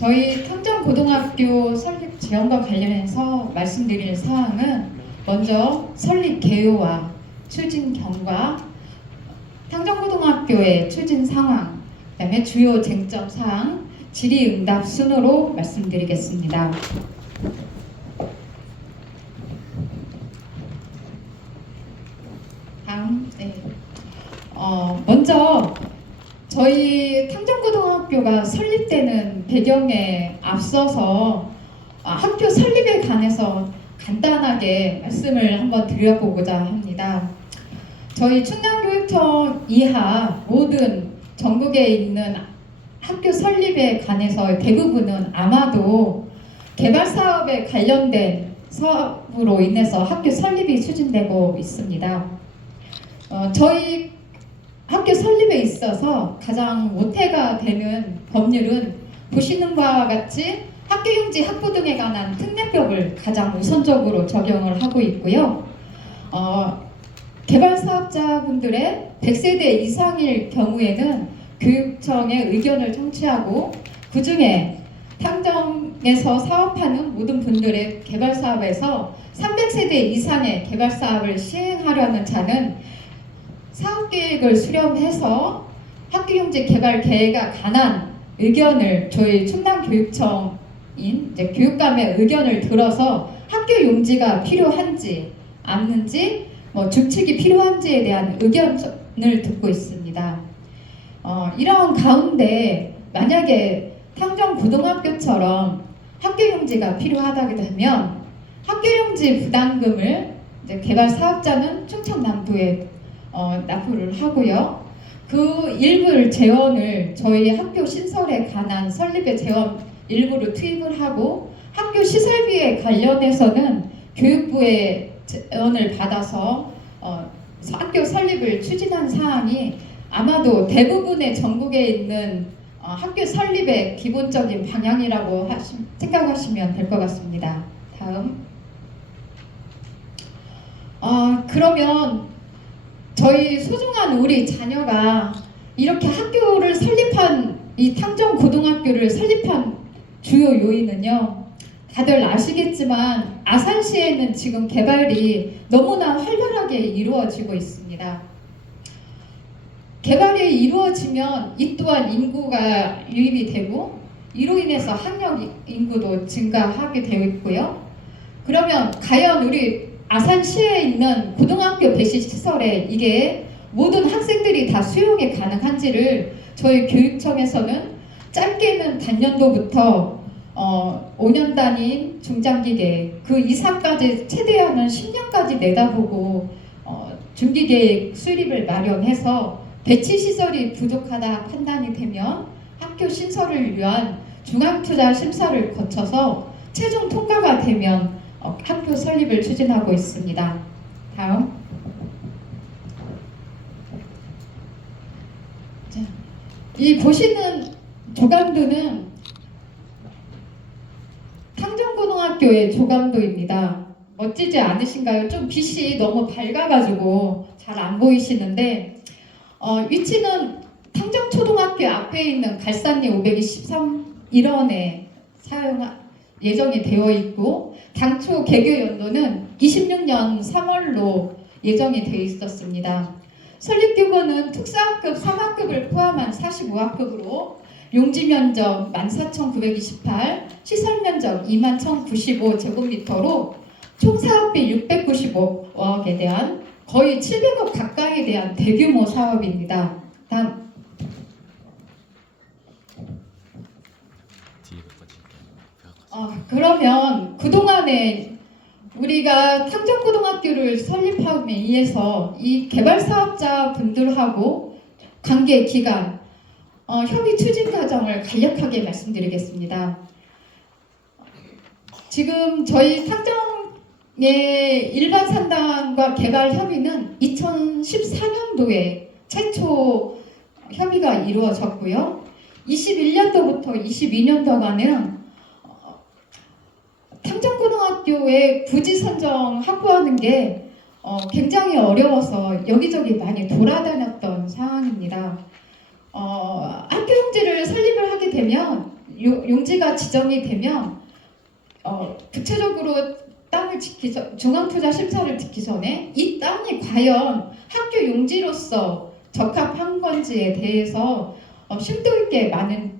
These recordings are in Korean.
저희 탕정고등학교 설립 지원과 관련해서 말씀드릴 사항은 먼저 설립 개요와 추진 경과, 탕정고등학교의 추진 상황, 그다음에 주요 쟁점 사항, 질의응답 순으로 말씀드리겠습니다. 먼저 저희 탕정고등학교가 설립되는 배경에 앞서서 학교 설립에 관해서 간단하게 말씀을 한번 드려보고자 합니다. 저희 충남교육청 이하 모든 전국에 있는 학교 설립에 관해서 대부분은 아마도 개발 사업에 관련된 사업으로 인해서 학교 설립이 추진되고 있습니다. 저희 학교 설립에 있어서 가장 모태가 되는 법률은 보시는 바와 같이 학교용지 확보 등에 관한 특례법을 가장 우선적으로 적용을 하고 있고요. 개발사업자분들의 100세대 이상일 경우에는 교육청의 의견을 청취하고 그 중에 탕정에서 사업하는 모든 분들의 개발사업에서 300세대 이상의 개발사업을 시행하려는 자는 사업계획을 수렴해서 학교용지 개발 계획에 관한 의견을 저희 충남교육청인 교육감의 의견을 들어서 학교용지가 필요한지 없는지 주측이 필요한지에 대한 의견을 듣고 있습니다. 이런 가운데 만약에 탕정고등학교처럼 학교용지가 필요하다고 되면 학교용지 부담금을 개발 사업자는 충청남도에 납부를 하고요. 그 일부를 재원을 저희 학교 신설에 관한 설립의 재원 일부를 투입을 하고 학교 시설비에 관련해서는 교육부의 재원을 받아서 학교 설립을 추진한 사항이 아마도 대부분의 전국에 있는 학교 설립의 기본적인 방향이라고 생각하시면 될 것 같습니다. 다음. 그러면 저희 소중한 우리 자녀가 이렇게 학교를 설립한 이 탕정고등학교를 설립한 주요 요인은요. 다들 아시겠지만 아산시에는 지금 개발이 너무나 활발하게 이루어지고 있습니다. 개발이 이루어지면 이 또한 인구가 유입이 되고 이로 인해서 학령 인구도 증가하게 되어 있고요. 그러면 과연 우리 아산시에 있는 고등학교 배시 시설에 이게 모든 학생들이 다 수용이 가능한지를 저희 교육청에서는 짧게는 단년도부터 5년 단위인 중장기 계획 그 이상까지 최대한은 10년까지 내다보고 중기 계획 수립을 마련해서 배치 시설이 부족하다 판단이 되면 학교 신설을 위한 중앙투자 심사를 거쳐서 최종 통과가 되면 학교 설립을 추진하고 있습니다. 다음. 자, 이 보시는 조감도는 탕정고등학교의 조감도입니다. 멋지지 않으신가요? 좀 빛이 너무 밝아가지고 잘 안 보이시는데 위치는 탕정초등학교 앞에 있는 갈산리 523 1원에 예정이 되어 있고 당초 개교 연도는 26년 3월로 예정이 되어 있었습니다. 설립 규모는 특수학급 3학급을 포함한 45학급으로 용지 면적 14,928, 시설 면적 21,095제곱미터로 총 사업비 695억에 대한 거의 700억 가까이에 대한 대규모 사업입니다. 다음. 그러면 그동안에 우리가 탕정고등학교를 설립하기 위해서 이 개발사업자 분들하고 관계 기관 협의 추진 과정을 간략하게 말씀드리겠습니다. 지금 저희 탕정의 일반 산단과 개발 협의는 2014년도에 최초 협의가 이루어졌고요. 21년도부터 22년도간은 탕정고등학교의 부지 선정 확보하는 게 굉장히 어려워서 여기저기 많이 돌아다녔던 상황입니다. 학교용지를 설립을 하게 되면 용지가 지정이 되면 구체적으로 땅을 중앙투자 심사를 듣기 전에 이 땅이 과연 학교 용지로서 적합한 건지에 대해서 심도 있게 많은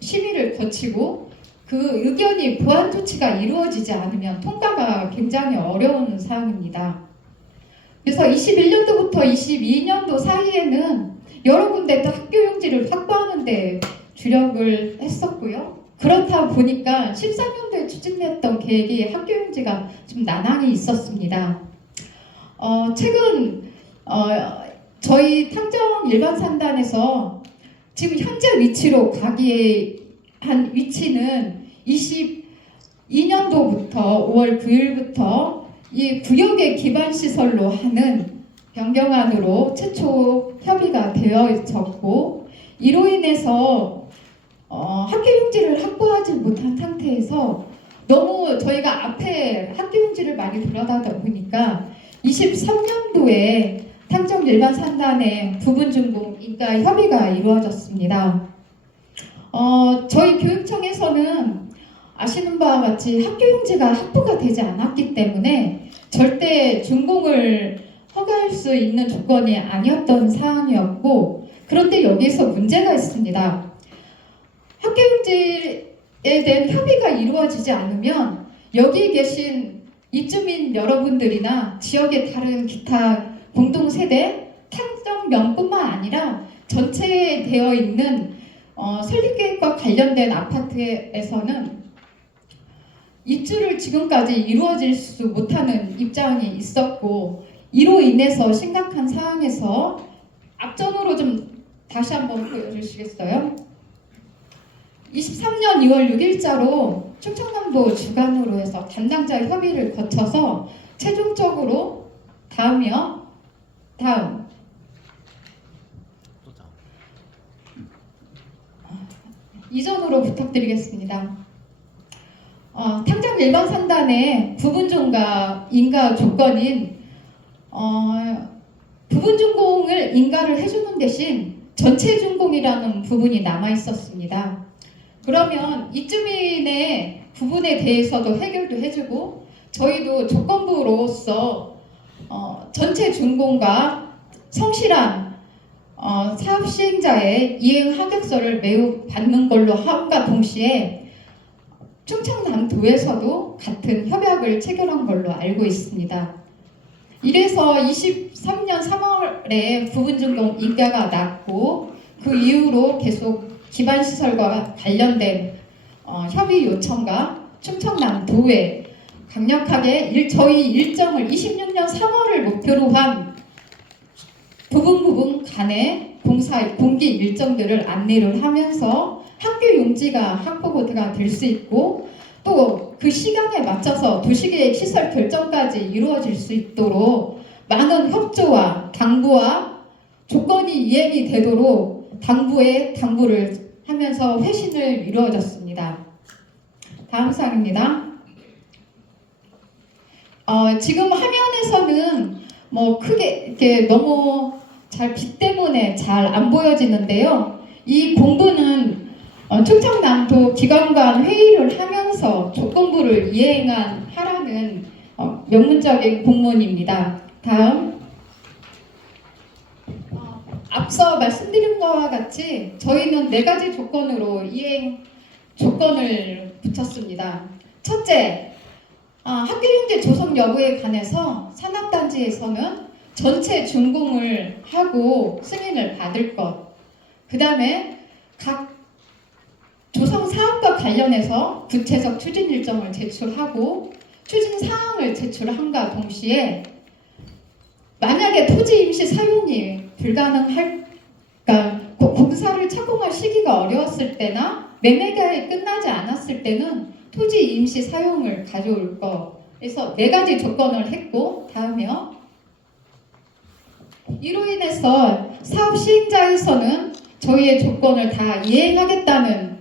심의를 거치고 그 의견이 보완 조치가 이루어지지 않으면 통과가 굉장히 어려운 사항입니다. 그래서 21년도부터 22년도 사이에는 여러 군데 또 학교 용지를 확보하는 데 주력을 했었고요. 그렇다 보니까 13년도에 추진했던 계획이 학교 용지가 좀 난항이 있었습니다. 최근 저희 탕정 일반 상단에서 지금 현재 위치로 가기에 한 위치는 22년도부터 5월 9일부터 이 구역의 기반 시설로 하는 변경안으로 최초 협의가 되어졌고, 이로 인해서 학교 용지를 확보하지 못한 상태에서 너무 저희가 앞에 학교 용지를 많이 들여다보다 보니까 23년도에 탕정 일반 상단의 부분 준공 인가 협의가 이루어졌습니다. 저희 교육청에서는 아시는 바와 같이 학교 용지가 확보가 되지 않았기 때문에 절대 준공을 허가할 수 있는 조건이 아니었던 사안이었고, 그런데 여기서 문제가 있습니다. 학교 용지에 대한 협의가 이루어지지 않으면 여기 계신 입주민 여러분들이나 지역의 다른 기타 공동세대 탕정면뿐만 아니라 전체에 되어 있는 설립계획과 관련된 아파트에서는 입주를 지금까지 이루어질 수 못하는 입장이 있었고, 이로 인해서 심각한 상황에서 앞전으로 좀 다시 한번 보여주시겠어요? 23년 2월 6일자로 충청남도 주관으로 해서 담당자 협의를 거쳐서 최종적으로 다음 이전으로 부탁드리겠습니다. 탕정 일반 상단의 부분 종가 인가 조건인 부분 준공을 인가를 해주는 대신 전체 준공이라는 부분이 남아 있었습니다. 그러면 입주민의 부분에 대해서도 해결도 해주고, 저희도 조건부로서 전체 준공과 성실한 사업 시행자의 이행 합격서를 매우 받는 걸로 함과 동시에 충청남도에서도 같은 협약을 체결한 걸로 알고 있습니다. 이래서 23년 3월에 부분 준공 인가가 났고, 그 이후로 계속 기반시설과 관련된 협의 요청과 충청남도에 강력하게 저희 일정을 26년 3월을 목표로 한 부분 간의 공기 일정들을 안내를 하면서 학교 용지가 확보가 될 수 있고, 또 그 시간에 맞춰서 도시계획 시설 결정까지 이루어질 수 있도록 많은 협조와 당부와 조건이 이행이 되도록 당부를 하면서 회신을 이루어졌습니다. 다음 사항입니다. 지금 화면에서는 크게 이렇게 너무 빛 때문에 잘 안 보여지는데요. 이 공부는 충청남도 기관 간 회의를 하면서 조건부를 하라는 명문적인 공문입니다. 다음. 앞서 말씀드린 것과 같이 저희는 4가지 조건으로 이행 조건을 붙였습니다. 첫째, 학교 용지 조성 여부에 관해서 산업단지에서는 전체 준공을 하고 승인을 받을 것. 그 다음에 각 조성 사업과 관련해서 구체적 추진 일정을 제출하고 추진 사항을 제출함과 동시에 만약에 토지 임시 사용이 불가능할까, 공사를 착공할 시기가 어려웠을 때나 매매계획이 끝나지 않았을 때는 토지 임시 사용을 가져올 것. 그래서 4가지 조건을 했고, 다음이요. 이로 인해서 사업 시행자에서는 저희의 조건을 다 이행하겠다는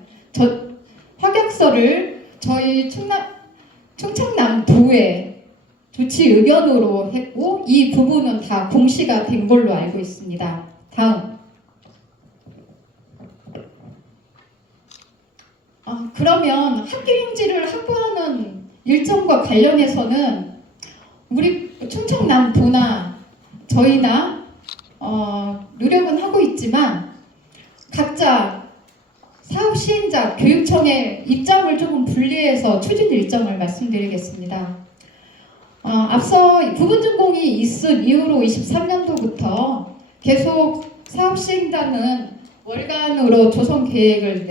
확약서를 저희 충청남도에 조치 의견으로 했고, 이 부분은 다 공시가 된 걸로 알고 있습니다. 다음. 그러면 학교용지를 확보하는 일정과 관련해서는 우리 충청남도나 저희나 노력은 하고 있지만 각자 사업 시행자 교육청의 입장을 조금 분리해서 추진 일정을 말씀드리겠습니다. 앞서 부분 준공이 있은 이후로 23년도부터 계속 사업 시행자는 월간으로 조성 계획을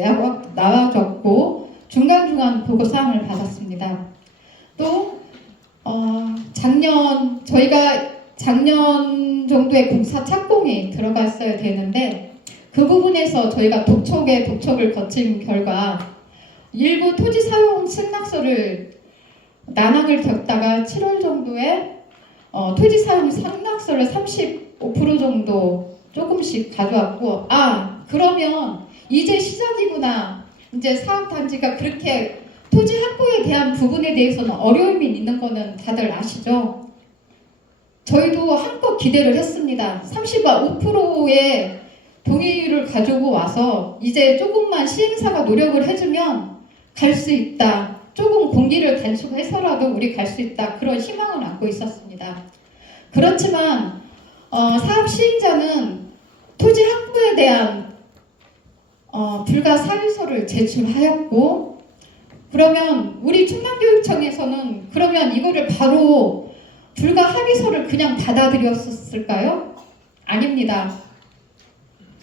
나와줬고 중간중간 보고사항을 받았습니다. 또 저희가 작년 정도에 공사 착공이 들어갔어야 되는데 그 부분에서 저희가 독촉을 거친 결과 일부 토지 사용 승낙서를 난항을 겪다가 7월 정도에 토지 사용 승낙서를 35% 정도 조금씩 가져왔고 그러면 이제 시작이구나. 이제 사업단지가 그렇게 토지 확보에 대한 부분에 대해서는 어려움이 있는 거는 다들 아시죠? 저희도 한껏 기대를 했습니다. 35%의 동의율을 가지고 와서 이제 조금만 시행사가 노력을 해주면 갈 수 있다. 조금 공기를 단축해서라도 우리 갈 수 있다. 그런 희망을 안고 있었습니다. 그렇지만 사업 시행자는 토지 확보에 대한 불가 사유서를 제출하였고 그러면 우리 충남교육청에서는 그러면 이거를 바로 불가 합의서를 그냥 받아들였을까요? 아닙니다.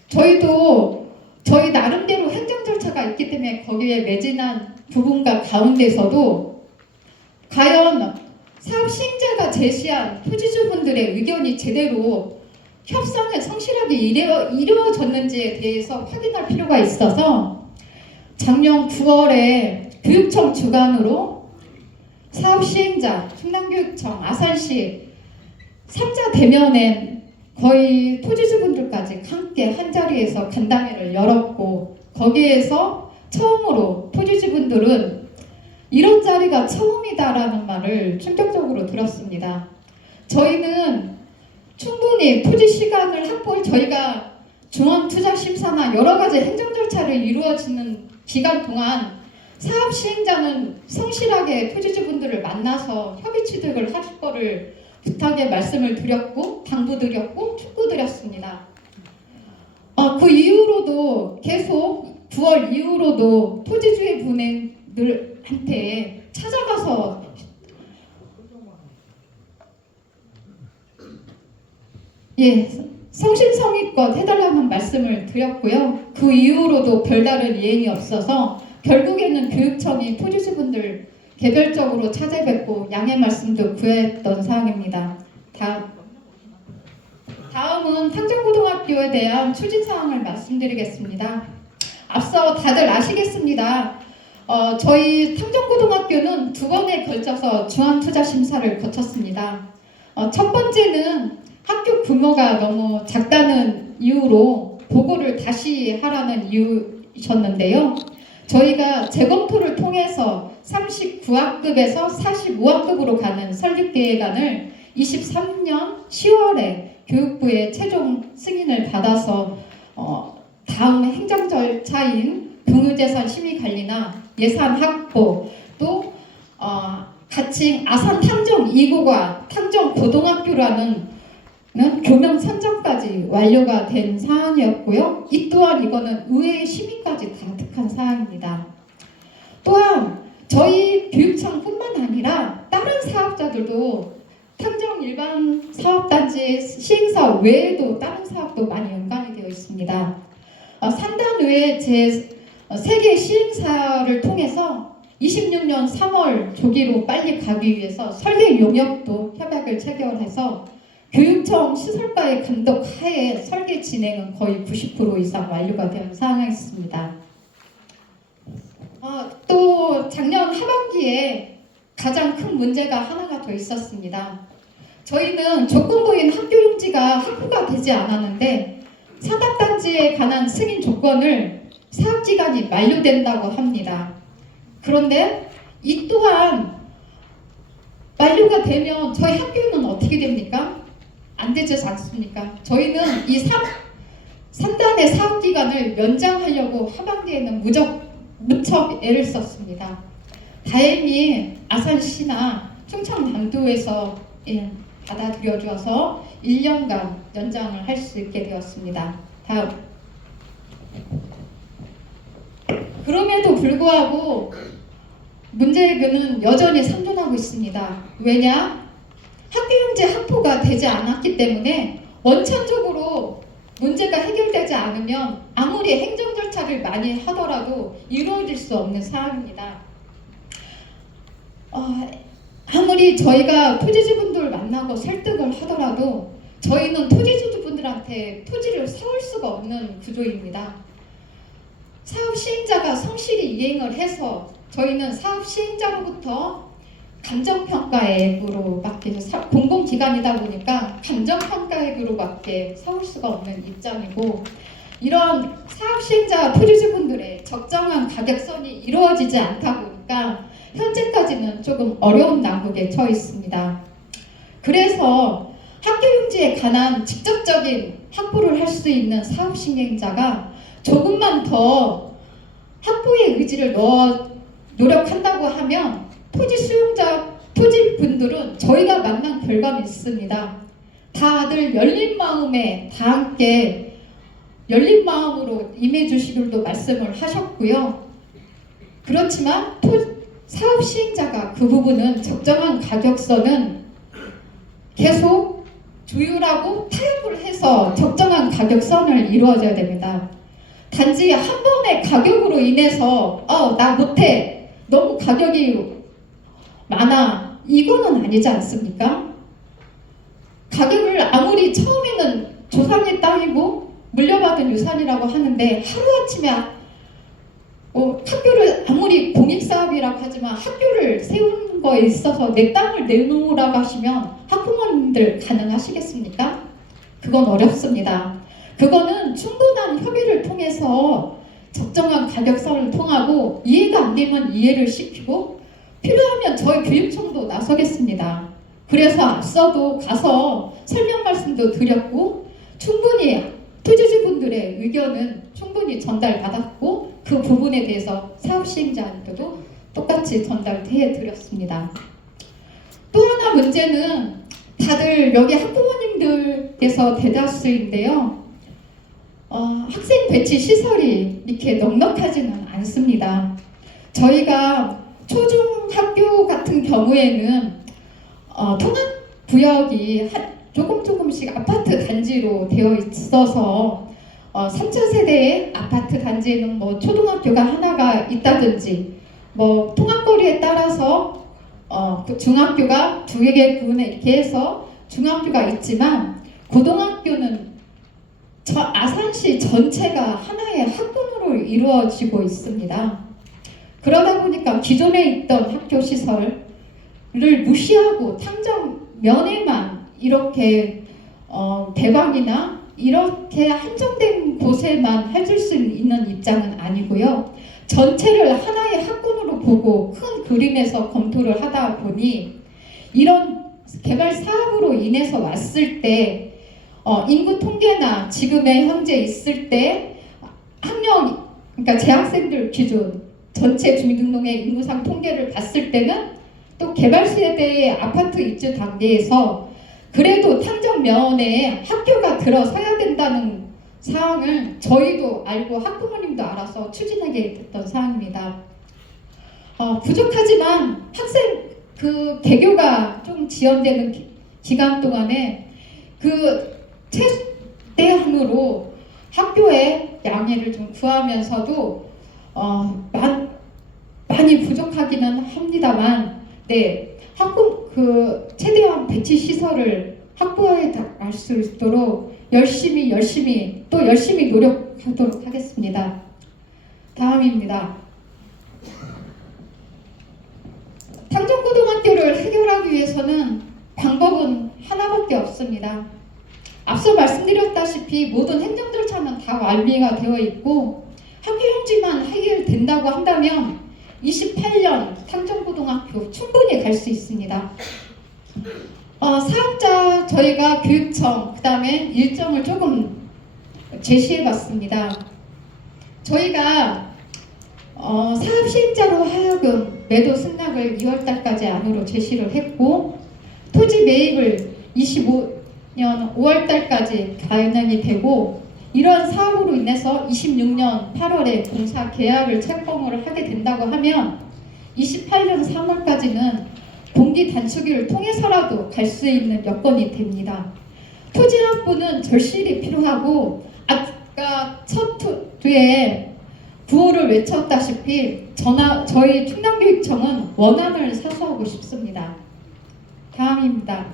저희 나름대로 행정 절차가 있기 때문에 거기에 매진한 부분과 가운데서도 과연 사업 시행자가 제시한 토지주분들의 의견이 제대로 협상에 성실하게 이루어졌는지에 대해서 확인할 필요가 있어서 작년 9월에 교육청 주관으로 사업 시행자, 충남교육청, 아산시 3자 대면에 거의 토지주분들까지 함께 한자리에서 간담회를 열었고 거기에서 처음으로 토지주분들은 이런 자리가 처음이다라는 말을 충격적으로 들었습니다. 저희는 충분히 토지 시간을 저희가 중원투자심사나 여러 가지 행정 절차를 이루어지는 기간 동안 사업 시행자는 성실하게 토지주분들을 만나서 협의 취득을 하실 거를 부탁의 말씀을 드렸고 당부드렸고 촉구드렸습니다. 그 이후로도 계속 9월 이후로도 토지주의 분들한테 찾아가서 성실성의껏 해달라는 말씀을 드렸고요. 그 이후로도 별다른 이행이 없어서 결국에는 교육청이 토지주분들 개별적으로 찾아뵙고 양해 말씀도 구했던 사항입니다. 다음은 탕정고등학교에 대한 추진사항을 말씀드리겠습니다. 앞서 다들 아시겠습니다. 저희 탕정고등학교는 2번에 걸쳐서 중앙투자심사를 거쳤습니다. 첫 번째는 학교 규모가 너무 작다는 이유로 보고를 다시 하라는 이유이셨는데요. 저희가 재검토를 통해서 39학급에서 45학급으로 가는 설립계획안을 23년 10월에 교육부의 최종 승인을 받아서 다음 행정 절차인 공유재산 심의관리나 예산 확보 또 가칭 아산 탕정 2고가 탕정 고등학교라는 교명 선정까지 완료가 된 사안이었고요. 이 또한 이거는 의회 심의까지 가득한 사안입니다. 또한 저희 교육청뿐만 아니라 다른 사업자들도 탕정 일반 사업단지 시행사 외에도 다른 사업도 많이 연관이 되어 있습니다. 산단의회 제 3개 시행사를 통해서 26년 3월 조기로 빨리 가기 위해서 설계 용역도 협약을 체결해서 교육청 시설과의 감독 하에 설계 진행은 거의 90% 이상 완료가 된 상황이었습니다. 또 작년 하반기에 가장 큰 문제가 하나가 더 있었습니다. 저희는 조건부인 학교용지가 확보가 되지 않았는데 산업단지에 관한 승인 조건을 사업기간이 만료된다고 합니다. 그런데 이 또한 만료가 되면 저희 학교는 어떻게 됩니까? 안 되지 않습니까? 저희는 이 3단의 사업기간을 연장하려고 하반기에는 무척 애를 썼습니다. 다행히 아산시나 충청남도에서 받아들여줘서 1년간 연장을 할 수 있게 되었습니다. 다음. 그럼에도 불구하고 문제는 여전히 상존하고 있습니다. 왜냐? 학교형제 학부가 되지 않았기 때문에 원천적으로 문제가 해결되지 않으면 아무리 행정 절차를 많이 하더라도 이루어질 수 없는 사항입니다. 아무리 저희가 토지주분들 만나고 설득을 하더라도 저희는 토지주분들한테 토지를 사올 수가 없는 구조입니다. 사업 시행자가 성실히 이행을 해서 저희는 사업 시행자로부터 감정평가액으로밖에 공공기관이다 보니까 감정평가액으로밖에 사올 수가 없는 입장이고, 이런 사업 시행자 토지주분들의 적정한 가격선이 이루어지지 않다 보니까 현재까지는 조금 어려운 난국에 처해 있습니다. 그래서 학교용지에 관한 직접적인 확보를 할 수 있는 사업 시행자가 조금만 더 확보의 의지를 노력한다고 하면 토지 수용자, 토지분들은 저희가 만난 결과는 있습니다. 다들 열린 마음에 다 함께 열린 마음으로 임해주시기로도 말씀을 하셨고요. 그렇지만 사업 시행자가 그 부분은 적정한 가격선은 계속 조율하고 타협을 해서 적정한 가격선을 이루어져야 됩니다. 단지 한 번의 가격으로 인해서 나 못해, 너무 가격이 많아, 이거는 아니지 않습니까? 가격을 아무리 처음에는 조상의 땅이고 물려받은 유산이라고 하는데 하루아침에 학교를 아무리 공익사업이라고 하지만 학교를 세우는 거에 있어서 내 땅을 내놓으라고 하시면 학부모님들 가능하시겠습니까? 그건 어렵습니다. 그거는 충분한 협의를 통해서 적정한 가격선을 통하고 이해가 안 되면 이해를 시키고 필요하면 저희 교육청도 나서겠습니다. 그래서 앞서도 가서 설명 말씀도 드렸고 충분히 토지주분들의 의견은 충분히 전달받았고 그 부분에 대해서 사업시행자한테도 똑같이 전달해 드렸습니다. 또 하나 문제는 다들 여기 학부모님들께서 대다수인데요. 학생 배치 시설이 이렇게 넉넉하지는 않습니다. 저희가 초중학교 같은 경우에는 통합구역이 조금씩 아파트 단지로 되어 있어서 3차 세대의 아파트 단지에는 뭐 초등학교가 하나가 있다든지 뭐 통합거리에 따라서 그 중학교가 2개 구분에 이렇게 해서 중학교가 있지만 고등학교는 아산시 전체가 하나의 학군으로 이루어지고 있습니다. 그러다 보니까 기존에 있던 학교 시설을 무시하고 탕정면에만 이렇게 대방이나 이렇게 한정된 곳에만 해줄 수 있는 입장은 아니고요. 전체를 하나의 학군으로 보고 큰 그림에서 검토를 하다 보니 이런 개발 사업으로 인해서 왔을 때 인구 통계나 지금의 현재 있을 때 학령, 그러니까 재학생들 기준 전체 주민등록의 인구상 통계를 봤을 때는 또 개발 세대의 아파트 입주 단계에서 그래도 탕정면에 학교가 들어서야 된다는 사항을 저희도 알고 학부모님도 알아서 추진하게 됐던 사항입니다. 부족하지만 학생 그 개교가 좀 지연되는 기간 동안에 그 최대한으로 학교에 양해를 좀 구하면서도 많이 부족하기는 합니다만, 최대한 배치 시설을 확보해 갈 수 있도록 열심히 노력하도록 하겠습니다. 다음입니다. 탕정고등학교를 해결하기 위해서는 방법은 하나밖에 없습니다. 앞서 말씀드렸다시피 모든 행정 절차는 다 완비가 되어 있고 학교용지만 해결된다고 한다면 28년 탕정고등학교 충분히 갈 수 있습니다. 사업자 저희가 교육청 그 다음에 일정을 조금 제시해 봤습니다. 저희가 사업 시행자로 하여금 매도 승낙을 2월달까지 안으로 제시를 했고 토지 매입을 25년 5월달까지 가능이 되고 이러한 사업으로 인해서 26년 8월에 공사 계약을 착공을 하게 된다고 하면 28년 3월까지는 공기 단축기를 통해서라도 갈 수 있는 여건이 됩니다. 토지 확보는 절실히 필요하고 아까 첫 투에 구호를 외쳤다시피 저희 충남교육청은 원안을 사수하고 싶습니다. 다음입니다.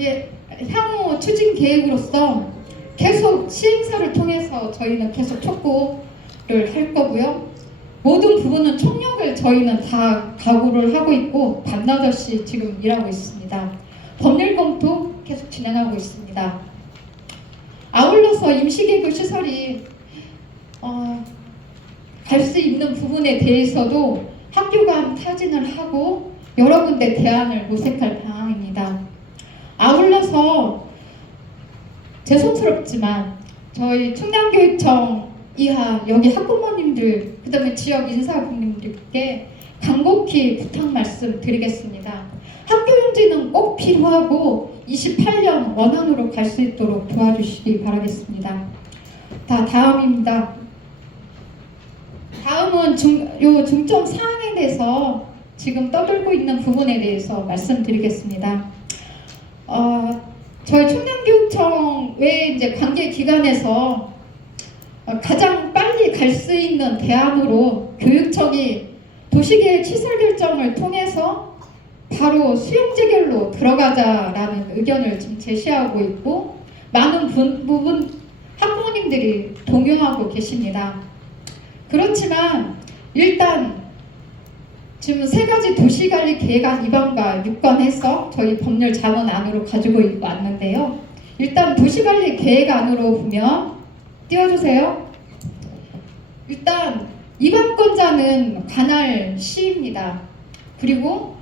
예, 향후 추진 계획으로서 계속 시행사를 통해서 저희는 계속 촉구를 할 거고요. 모든 부분은 총력을 저희는 다 각오를 하고 있고 밤낮없이 지금 일하고 있습니다. 법률 검토 계속 진행하고 있습니다. 아울러서 임시개구 시설이 갈 수 있는 부분에 대해서도 학교 간 타진을 하고 여러 군데 대안을 모색할 방향입니다. 아울러서 죄송스럽지만 저희 충남교육청 이하 여기 학부모님들 그 다음에 지역 인사분들께 간곡히 부탁 말씀 드리겠습니다. 학교 용지는 꼭 필요하고 28년 원안으로 갈 수 있도록 도와주시기 바라겠습니다. 다음입니다. 다음은 중점 사항에 대해서 지금 떠들고 있는 부분에 대해서 말씀드리겠습니다. 저희 충남교육청 외에 이제 관계 기관에서 가장 빨리 갈 수 있는 대안으로 교육청이 도시계획 시설 결정을 통해서 바로 수용재결로 들어가자라는 의견을 지금 제시하고 있고 많은 부분 학부모님들이 동요하고 계십니다. 그렇지만 일단 지금 3가지 도시관리 계획안 위반과 유권해서 저희 법률 자문안으로 가지고 왔는데요. 일단 도시관리 계획안으로 보면 띄워주세요. 일단 위반권자는 관할 시입니다. 그리고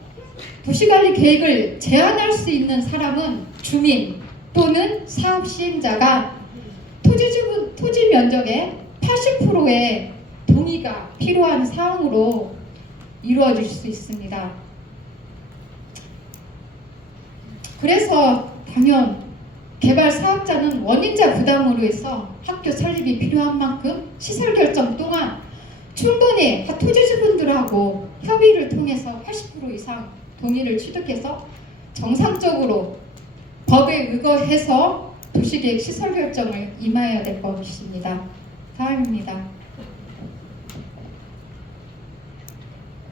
도시관리 계획을 제한할 수 있는 사람은 주민 또는 사업 시행자가 토지 면적의 80%의 동의가 필요한 사항으로 이루어질 수 있습니다. 그래서 당연 개발 사업자는 원인자 부담으로 해서 학교 설립이 필요한 만큼 시설 결정 동안 충분히 토지주분들하고 협의를 통해서 80% 이상 동의를 취득해서 정상적으로 법에 의거해서 도시계획 시설 결정을 임해야 될 것입니다. 다음입니다.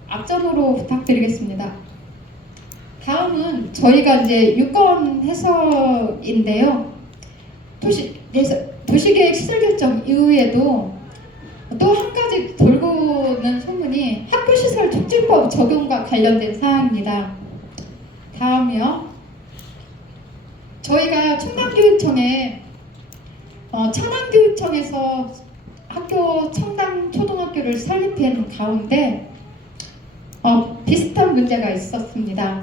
앞전으로 부탁드리겠습니다. 다음은 저희가 이제 유권 해석인데요. 도시계획 시설 결정 이후에도 또 한 가지 돌고는 소문이 학교시설 촉진법 적용과 관련된 사항입니다. 다음이요. 저희가 충남교육청에 천안교육청에서 학교 청담 초등학교를 설립한 가운데 비슷한 문제가 있었습니다.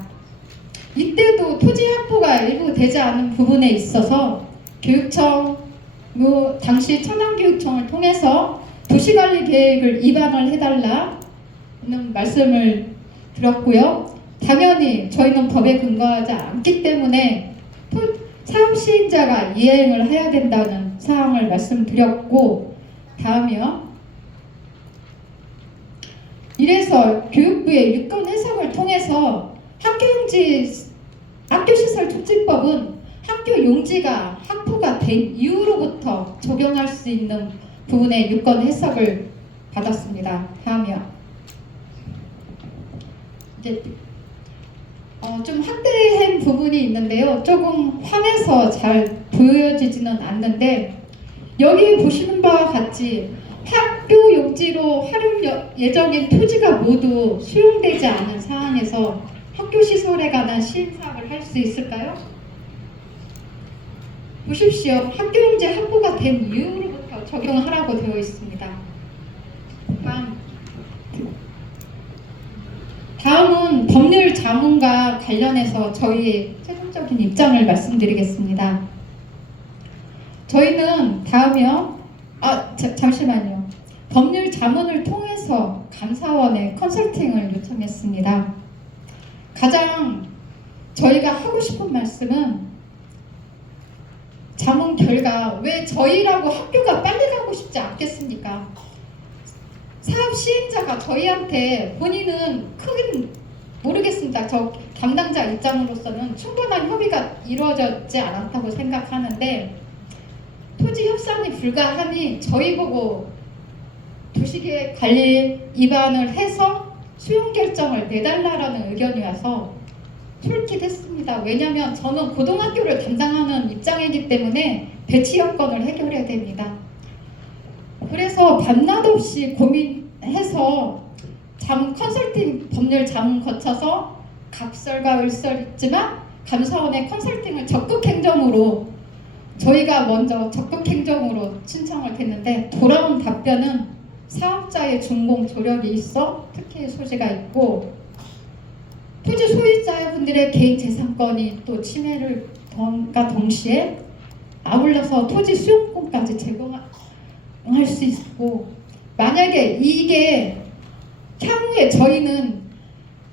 이때도 토지 확보가 일부 되지 않은 부분에 있어서 교육청, 당시 천안교육청을 통해서 도시관리 계획을 입안을 해달라는 말씀을 드렸고요. 당연히 저희는 법에 근거하지 않기 때문에 사업 시행자가 이행을 해야 된다는 사항을 말씀드렸고, 다음이요. 이래서 교육부의 유권 해석을 통해서 학교시설 촉진법은 학교 용지가 확보가 된 이후로부터 적용할 수 있는 부분의 유권 해석을 받았습니다. 다음이요. 이제 좀 확대한 부분이 있는데요. 조금 환해서 잘 보여지지는 않는데 여기 보시는 바와 같이 학교 용지로 활용 예정인 토지가 모두 수용되지 않은 상황에서 학교 시설에 관한 시행사업을 할 수 있을까요? 보십시오. 학교 용지 확보가 된 이후로부터 적용하라고 되어 있습니다. 다음은 법률 자문과 관련해서 저희의 최종적인 입장을 말씀드리겠습니다. 저희는 다음이요. 잠시만요. 법률 자문을 통해서 감사원에 컨설팅을 요청했습니다. 가장 저희가 하고 싶은 말씀은 자문 결과 왜 저희라고 학교가 빨리 가고 싶지 않겠습니까? 사업 시행자가 저희한테 본인은 크긴 모르겠습니다. 저 담당자 입장으로서는 충분한 협의가 이루어지지 않았다고 생각하는데 토지 협상이 불가하니 저희 보고 도시계획 관리 입안을 해서 수용 결정을 내달라라는 의견이 와서 솔깃했습니다. 왜냐하면 저는 고등학교를 담당하는 입장이기 때문에 배치 여건을 해결해야 됩니다. 그래서 밤낮 없이 고민해서 자문 컨설팅 법률 자문 거쳐서 갑설과 을설있지만 감사원의 컨설팅을 적극 행정으로 저희가 먼저 적극 행정으로 신청을 했는데 돌아온 답변은 사업자의 준공 조력이 있어 특혜의 소지가 있고 토지 소유자분들의 개인 재산권이 또 침해를 던가 동시에 아울러서 토지 수용권까지 제공할 수 있고 만약에 이게 향후에 저희는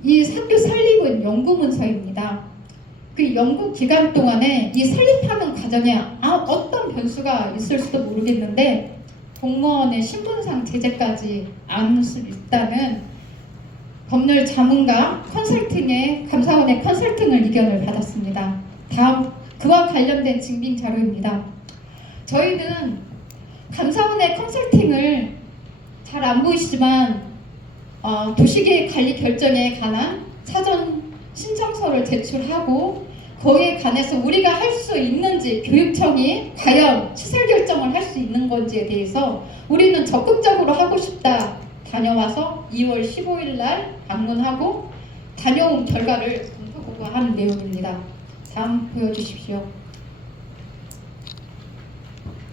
이 학교 설립은 연구문서입니다. 그 연구 기간 동안에 이 설립하는 과정에 어떤 변수가 있을지도 모르겠는데 공무원의 신분상 제재까지 안을 수 있다는 법률 자문과 컨설팅의 감사원의 컨설팅을 의견을 받았습니다. 다음 그와 관련된 증빙 자료입니다. 저희는 감사원의 컨설팅을 잘 안 보이시지만 도시계획 관리 결정에 관한 사전 신청서를 제출하고 거기에 관해서 우리가 할 수 있는지 교육청이 과연 시설 결정을 할 수 있는 건지에 대해서 우리는 적극적으로 하고 싶다. 다녀와서 2월 15일 날 방문하고 다녀온 결과를 검토보고한 내용입니다. 다음 보여주십시오.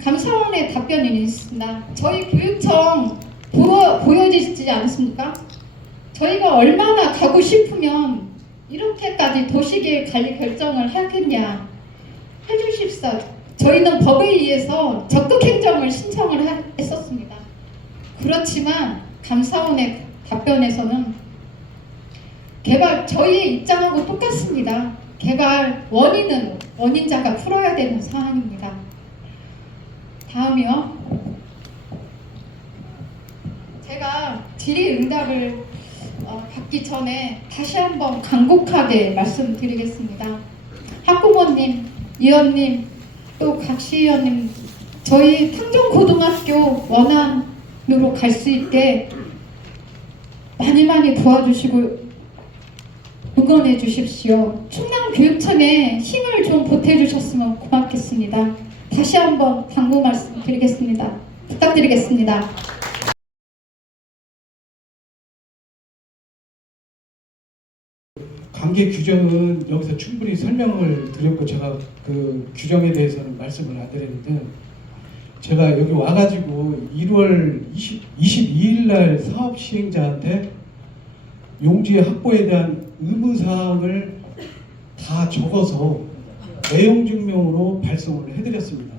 감사원의 답변이 있습니다. 저희 교육청 보여지지 않습니까? 저희가 얼마나 가고 싶으면 이렇게까지 도시계획 관리 결정을 하겠냐 해주십사. 저희는 법에 의해서 적극 행정을 신청을 했었습니다. 그렇지만 감사원의 답변에서는 개발 저희의 입장하고 똑같습니다. 개발 원인은 원인자가 풀어야 되는 사안입니다. 다음이요. 제가 질의응답을 받기 전에 다시 한번 간곡하게 말씀드리겠습니다. 학부모님, 위원님, 또 각 시의원님, 저희 탕정고등학교 원안으로 갈 수 있게 많이 도와주시고 응원해 주십시오. 충남교육청에 힘을 좀 보태주셨으면 고맙겠습니다. 다시 한번 당부 말씀드리겠습니다. 부탁드리겠습니다. 관계 규정은 여기서 충분히 설명을 드렸고 제가 그 규정에 대해서는 말씀을 안 드렸는데 제가 여기 와가지고 1월 22일 날 사업 시행자한테 용지 확보에 대한 의무사항을 다 적어서 내용 증명으로 발송을 해드렸습니다.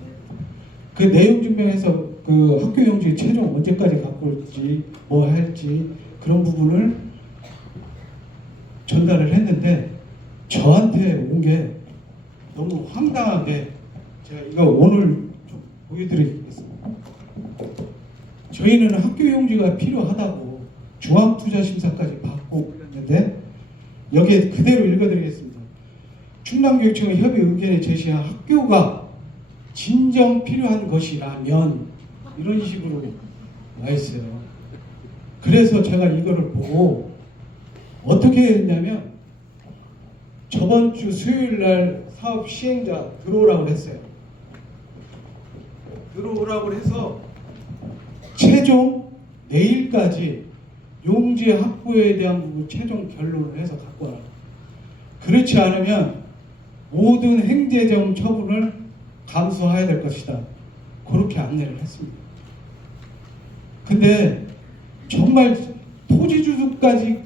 그 내용 증명에서 그 학교 용지 최종 언제까지 갖고 올지 뭐 할지 그런 부분을 전달을 했는데 저한테 온 게 너무 황당하게 제가 이거 오늘 좀 보여드리겠습니다. 저희는 학교 용지가 필요하다고 중앙투자심사까지 받고 그랬는데 여기에 그대로 읽어드리겠습니다. 충남교육청의 협의 의견에 제시한 학교가 진정 필요한 것이라면 이런 식으로 와 있어요. 그래서 제가 이거를 보고 어떻게 했냐면 저번 주 수요일 날 사업 시행자 들어오라고 했어요. 들어오라고 해서 최종 내일까지 용지 확보에 대한 부분 최종 결론을 해서 갖고 와라. 그렇지 않으면 모든 행재정 처분을 감수해야 될 것이다. 그렇게 안내를 했습니다. 근데 정말 토지주주까지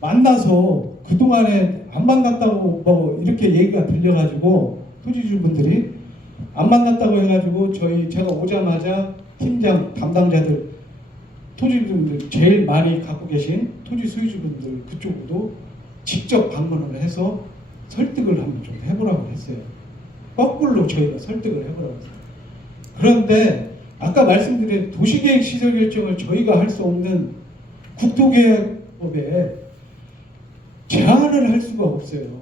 만나서 그동안에 안 만났다고 뭐 이렇게 얘기가 들려가지고 토지주분들이 안 만났다고 해가지고 제가 오자마자 팀장 담당자들 토지주분들 제일 많이 갖고 계신 토지 소유주분들 그쪽으로 직접 방문을 해서 설득을 한번 좀 해보라고 했어요. 거꾸로 저희가 설득을 해보라고 했어요. 그런데 아까 말씀드린 도시계획 시설 결정을 저희가 할 수 없는 국토계획법에 제한을 할 수가 없어요.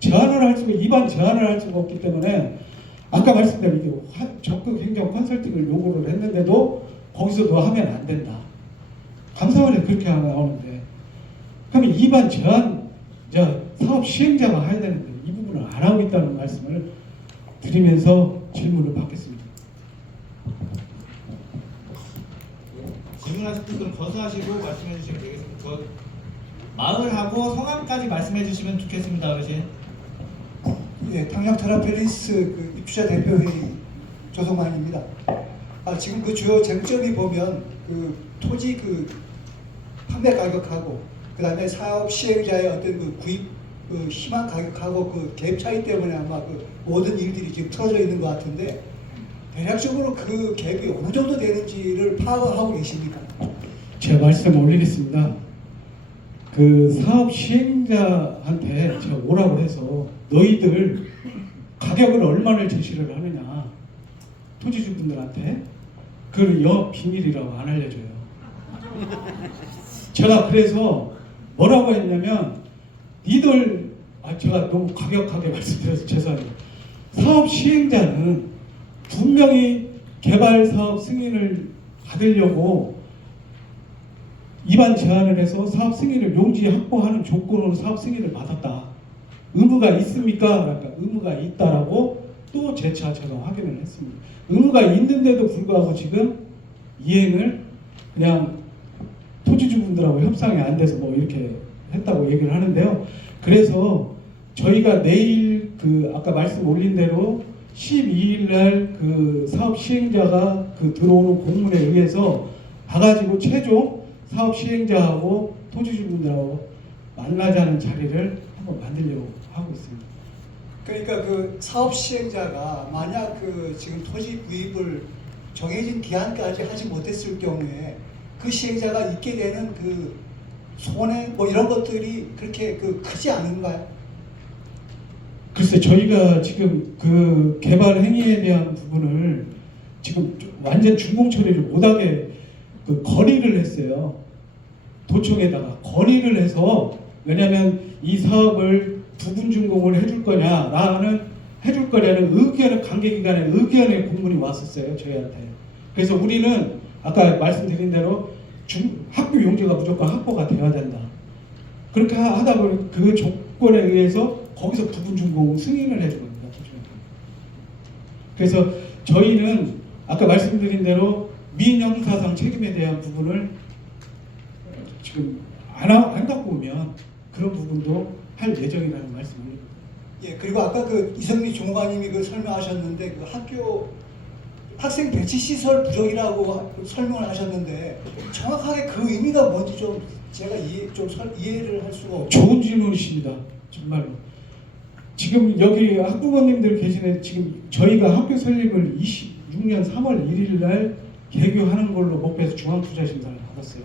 입안 제한을 할 수가 없기 때문에 아까 말씀드린 이게 적극 행정 컨설팅을 요구를 했는데도 거기서도 하면 안 된다. 감사원에 그렇게 나오는데 그러면 입안 제한 사업 시행자가 해야 되는데 이 부분을 안 하고 있다는 말씀을 드리면서 질문을 받겠습니다. 질문하실 분은 거수하시고 말씀해 주시면 되겠습니다. 마을하고 성함까지 말씀해 주시면 좋겠습니다, 어르신. 예, 당양 테라페리스 그 입주자 대표회의 조성환입니다. 지금 그 주요 쟁점이 보면 그 토지 그 판매 가격하고 그 다음에 사업 시행자의 어떤 그 구입 그 희망 가격하고 그 갭 차이 때문에 아마 그 모든 일들이 지금 틀어져 있는 것 같은데 대략적으로 그 갭이 어느 정도 되는지를 파악하고 계십니까? 제가 말씀 올리겠습니다. 그 사업 시행자한테 제가 오라고 해서 너희들 가격을 얼마를 제시를 하느냐 토지주분들한테 그걸 영업 비밀이라고 안 알려줘요. 제가 그래서 뭐라고 했냐면 니들 제가 너무 과격하게 말씀드려서 죄송합니다. 사업 시행자는 분명히 개발 사업 승인을 받으려고 입안 제한을 해서 사업 승인을 용지 확보하는 조건으로 사업 승인을 받았다. 의무가 있습니까? 그러니까 의무가 있다라고 또 재차 제가 확인을 했습니다. 의무가 있는데도 불구하고 지금 이행을 그냥 토지주분들하고 협상이 안 돼서 뭐 이렇게 했다고 얘기를 하는데요. 그래서 저희가 내일 그 아까 말씀 올린 대로 12일 날 그 사업 시행자가 그 들어오는 공문에 의해서 가가지고 최종 사업 시행자하고 토지주분들하고 만나자는 자리를 한번 만들려고 하고 있습니다. 그러니까 그 사업 시행자가 만약 그 지금 토지 구입을 정해진 기한까지 하지 못했을 경우에 그 시행자가 있게 되는 그 손해 뭐 이런 것들이 그렇게 그 크지 않은가요? 글쎄 저희가 지금 그 개발 행위에 대한 부분을 지금 완전 준공 처리를 못하게 그 건의를 했어요. 도청에다가 건의를 해서 왜냐하면 이 사업을 부분 준공을 해줄 거냐라는 해줄 거냐는 의견을 관계기관의 의견의 공문이 왔었어요 저희한테. 그래서 우리는 아까 말씀드린 대로 학교 용지가 무조건 확보가 돼야 된다. 그렇게 하다 보니 그 조건에 의해서 거기서 부분 준공 승인을 해준 겁니다. 그래서 저희는 아까 말씀드린 대로 민형사상 책임에 대한 부분을 지금 안 갖고 오면 그런 부분도 할 예정이라는 말씀입니다. 예, 그리고 아까 그 이성미 주무관님이 그 설명하셨는데 그 학교 학생 배치 시설 부족이라고 설명을 하셨는데 정확하게 그 의미가 뭔지 좀 제가 이해를 할 수가 없어요. 좋은 질문이십니다. 정말로. 지금 여기 학부모님들 계시는 지금 저희가 학교 설립을 26년 3월 1일 날 개교하는 걸로 목표해서 중앙투자심사를 받았어요.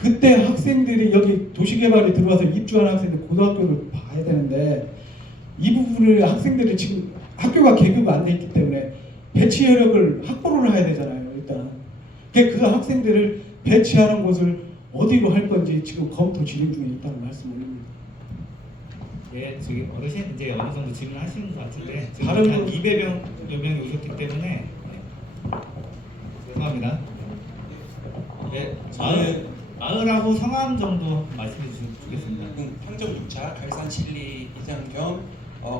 그때 학생들이 여기 도시개발이 들어와서 입주한 학생들 고등학교를 봐야 되는데 이 부분을 학생들이 지금 학교가 개교가 안 돼 있기 때문에 배치 여력을 확보를 해야 되잖아요. 일단 그 학생들을 배치하는 곳을 어디로 할 건지 지금 검토 진행 중에 있다는 말씀 올립니다. 예, 저기 어르신 이제 어느 정도 질문하시는 것 같은데 지금 다른 한 200여 명이 오셨기 때문에 죄송합니다. 예, 마을하고 성함 정도 말씀해 주시면 좋겠습니다. 황정주차 갈산칠리 이장 겸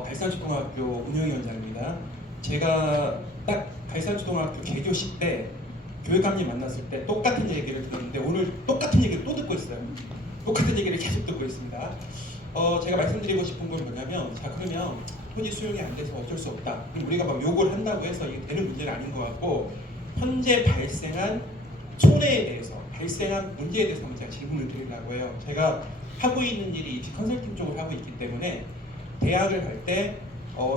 갈산초등학교 운영위원장입니다. 제가 딱 갈산초등학교 개교식 때 교육감님 만났을 때 똑같은 얘기를 들었는데 오늘 똑같은 얘기를 또 듣고 있어요. 똑같은 얘기를 계속 듣고 있습니다. 제가 말씀드리고 싶은 건 뭐냐면 자 그러면 토지 수용이 안 돼서 어쩔 수 없다. 그럼 우리가 막 욕을 한다고 해서 이게 되는 문제는 아닌 것 같고 현재 발생한 손해에 대해서 발생한 문제에 대해서 제가 질문을 드리려고 해요. 제가 하고 있는 일이 입시 컨설팅 쪽을 하고 있기 때문에 대학을 갈 때